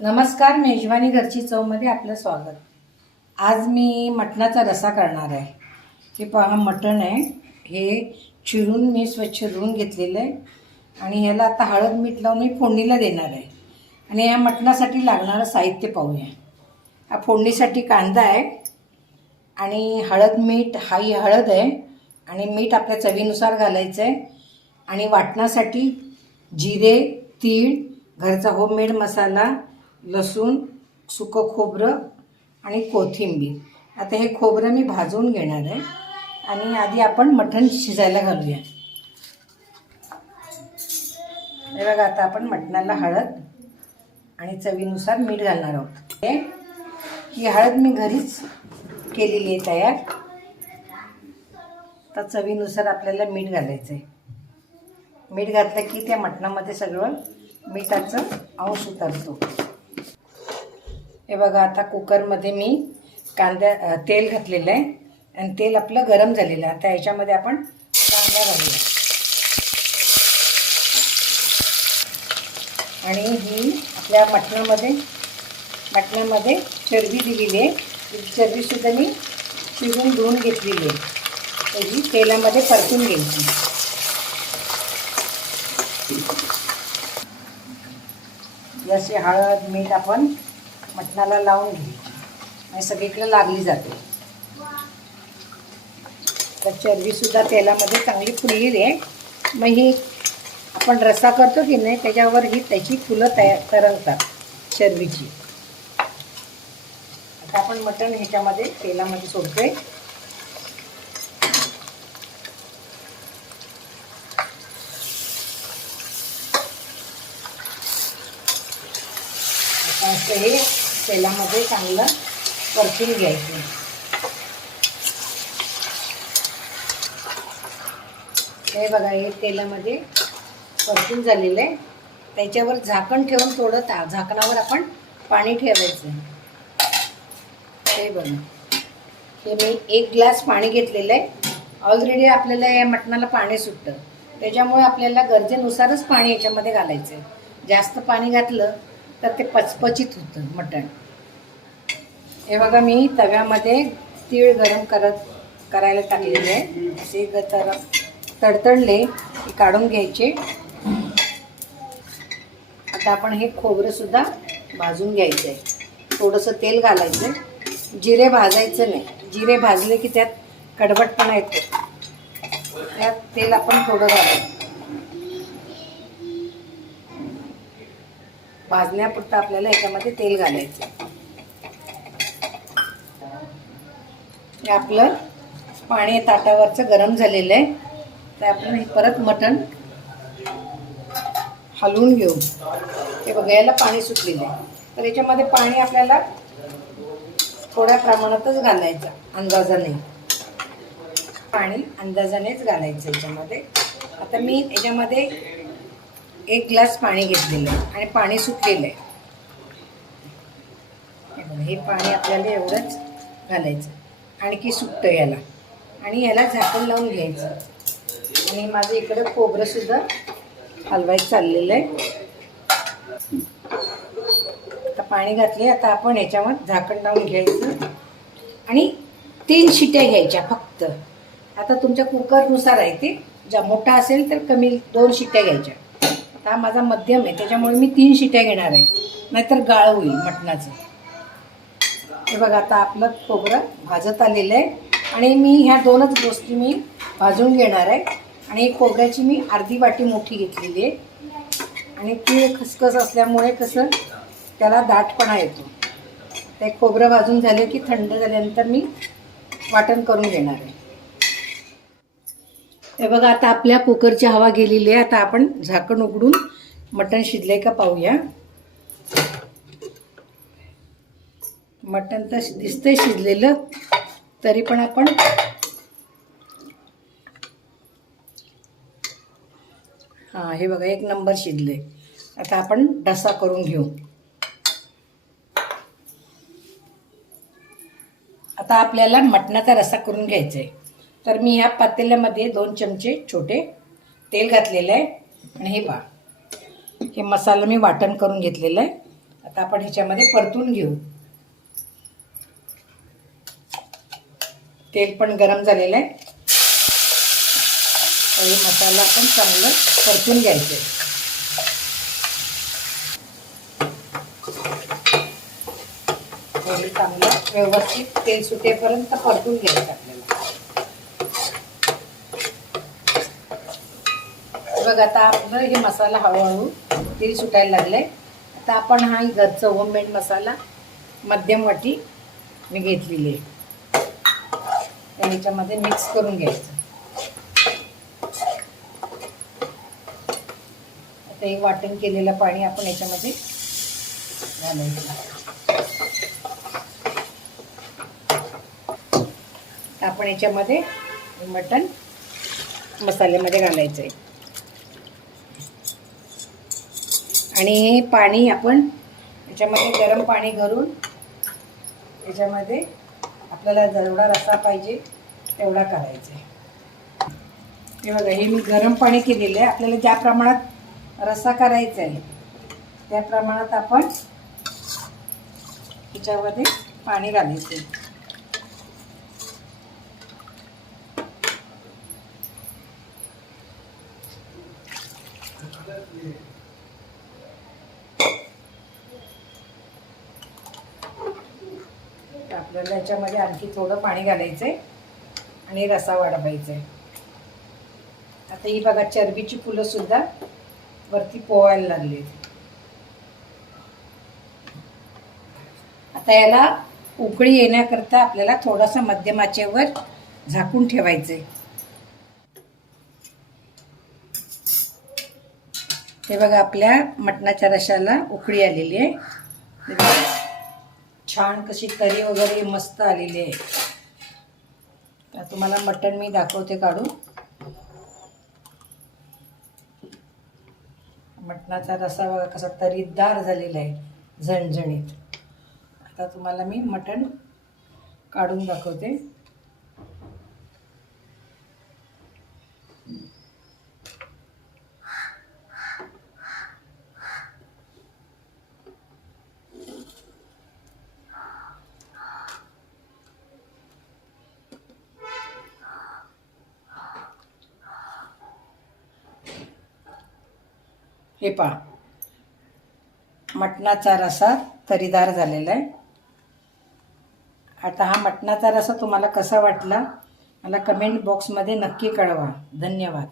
नमस्कार मेजवानी घरची चवमध्ये आपलं स्वागत. आज मी मटणाचा रसा करणार आहे. हे पहा मटण आहे. हे चिरून मी स्वच्छ धुवून घेतलेलं आहे. आणि ह्याला आता हळद मीठ लावून मी फोडणीला देणार आहे. आणि या मटणासाठी लागणारं साहित्य पाहूया. हा फोडणीसाठी कांदा आहे. आणि हळद मीठ हाई हळद आहे. आणि मीठ आपल्या चवीनुसार घालायचं आहे. आणि वाटणासाठी जिरे तीळ घरचा होममेड मसाला लसूण सुकं खोबरं आणि कोथिंबीर. आता हे खोबरं मी भाजून घेणार आहे. आणि आधी आपण मटण शिजायला घालूया. हे बघा आता आपण मटणाला हळद आणि चवीनुसार मीठ घालणार आहोत. हे ही हळद मी घरीच केलेली आहे तयार. तर चवीनुसार आपल्याला मीठ घालायचं आहे मीठ घातलं की त्या मटणामध्ये सगळं मिठाचं अंश उतरतो. हे बघा आता कुकरमध्ये मी कांद्या तेल घातलेलं आहे. आणि तेल आपलं गरम झालेलं आहे. आता ह्याच्यामध्ये आपण कांदा घालूया. आणि ही आपल्या मटणामध्ये मटणामध्ये चरबी दिलेली आहे. ही चरबीसुद्धा मी शिजून धुवून घेतलेली आहे. तर ही तेलामध्ये परतून घ्यायची. जसे हळद मीठ आपण मटणाला लावून घे. आणि सगळीकडे लागली जाते. तर चरबीसुद्धा तेलामध्ये चांगली फुललेली आहे मग ही आपण रस्सा करतो की नाही त्याच्यावर ही त्याची फुलं तयार तरंगतात चरबीची. आता आपण मटण ह्याच्यामध्ये तेलामध्ये सोडतोय. हे तेलामध्ये चांगलं परतून घ्यायचं. हे बघा हे तेलामध्ये परतून झालेलं आहे. त्याच्यावर झाकण ठेवून थोडं ता झाकणावर आपण पाणी ठेवायचं. हे बघा. हे मी एक ग्लास पाणी घेतलेलं आहे. ऑलरेडी आपल्याला या मटणाला पाणी सुटतं. त्याच्यामुळे आपल्याला गरजेनुसारच पाणी याच्यामध्ये घालायचं आहे जास्त पाणी घातलं तर ते पचपचित होतं मटण. हे बघा मी तव्यामध्ये तीळ गरम करत करायला टाकलेले आहे. असे ग तर तडतडले काढून घ्यायचे. आता आपण हे खोबरंसुद्धा भाजून घ्यायचं आहे थोडंसं तेल घालायचं आहे जिरे भाजायचं नाही. जिरे भाजले की त्यात कडवटपणा येतो. त्यात तेल आपण थोडं घालायचं भाजण्यापुरतं आपल्याला याच्यामध्ये तेल घालायचं. हे आपलं पाणी ताटावरचं गरम झालेलं आहे. तर आपण हे परत मटण हलवून घेऊ. हे बघा याला पाणी सुटलेलं आहे. तर याच्यामध्ये पाणी आपल्याला थोड्या प्रमाणातच घालायचं अंदाजाने. पाणी अंदाजानेच घालायचं याच्यामध्ये. आता मी याच्यामध्ये एक ग्लास पाणी घेतलेलं आहे आणि पाणी सुटलेलं आहे. हे पाणी आपल्याला एवढंच घालायचं. आणखी सुटतं याला. आणि याला झाकण लावून घ्यायचं. आणि माझं इकडं खोबरंसुद्धा हलवायचं चाललेलं आहे. आता पाणी घातले आता आपण याच्यामध्ये झाकण लावून घ्यायचं. आणि तीन शिट्या घ्यायच्या फक्त. आता तुमच्या कुकरनुसार आहे ते. ज्या मोठा असेल तर कमी दोन शिट्ट्या घ्यायच्या. आता माझा मध्यम आहे त्याच्यामुळे मी तीन शिट्या घेणार आहे. नाहीतर गाळ होईल मटणाचं. हे बघा आता आपलं खोबरं भाजत आलेलं आहे. आणि मी ह्या दोनच गोष्टी मी भाजून घेणार आहे. आणि खोबऱ्याची मी अर्धी वाटी मोठी घेतलेली आहे. आणि ती खसखस असल्यामुळे कसं त्याला दाटपणा येतो. ते खोबरं भाजून झालं की थंड झाल्यानंतर मी वाटण करून घेणार आहे. हे बघा आता आपल्या कुकरची हवा गेलेली आहे. आता आपण झाकण उघडून मटण शिजले का पाहूया. मटण तर दिसतंय शिजलेलं तरी पण आपण हां हे बघा एक नंबर शिजले आता आपण डसा करून घेऊ. आता आपल्याला मटणाचा रसा करून घ्यायचा आहे तर मी ह्या पातेल्यामध्ये दोन चमचे छोटे तेल घातलेलं आहे. आणि हे पहा. हे मसाला मी वाटण करून घेतलेलं आहे. आता आपण ह्याच्यामध्ये परतून घेऊ. तेल पण गरम झालेलं आहे. हे मसाला आपण चांगलं परतून घ्यायचं आहे. चांगलं व्यवस्थित तेल सुटेपर्यंत परतून घ्यायचं आपल्याला. बघ आता आपलं हे मसाला हळूहळू तेल सुटायला लागलंय. आता आपण हा घरचा होममेड मसाला मध्यम वाटी मी घेतलेली आहे. त्या मिक्स करून घ्यायचं. आता हे वाटण केलेलं पाणी आपण याच्यामध्ये घालायचं. आपण याच्यामध्ये मटण मसाल्यामध्ये घालायचं आहे आणि हे पाणी आपण याच्यामध्ये गरम पाणी घालून याच्यामध्ये आपल्याला जेवढा रसा पाहिजे तेवढा करायचा आहे. हे बघा हे मी गरम पाणी केलेलं आहे. आपल्याला ज्या प्रमाणात रसा करायचा आहे त्या प्रमाणात आपण याच्यामध्ये पाणी घालायचं आहे. आपल्याला याच्यामध्ये आणखी थोडं पाणी घालायचं आहे आणि रसा वाढवायचा आहे आता ही बघा चरबीची फुलं सुद्धा वरती पोवायला लागली आता याला उकळी येण्याकरता आपल्याला थोडासा मध्यमाचेवर झाकून ठेवायचं आहे हे बघा आपल्या मटणाच्या रशाला उकळी आलेली आहे. छान कशी तरी वगैरे मस्त आलेली आहे. तर तुम्हाला मटण मी दाखवते काढून. मटणाचा रसा बघा कसा तरीदार झालेला आहे झणझणीत. आता तुम्हाला मी मटण काढून दाखवते. हे पहा. मटणाचा रसा तरीदार झालेला आहे. आता हा मटणाचा रसा तुम्हाला कसा वाटला मला कमेंट बॉक्समध्ये नक्की कळवा. धन्यवाद.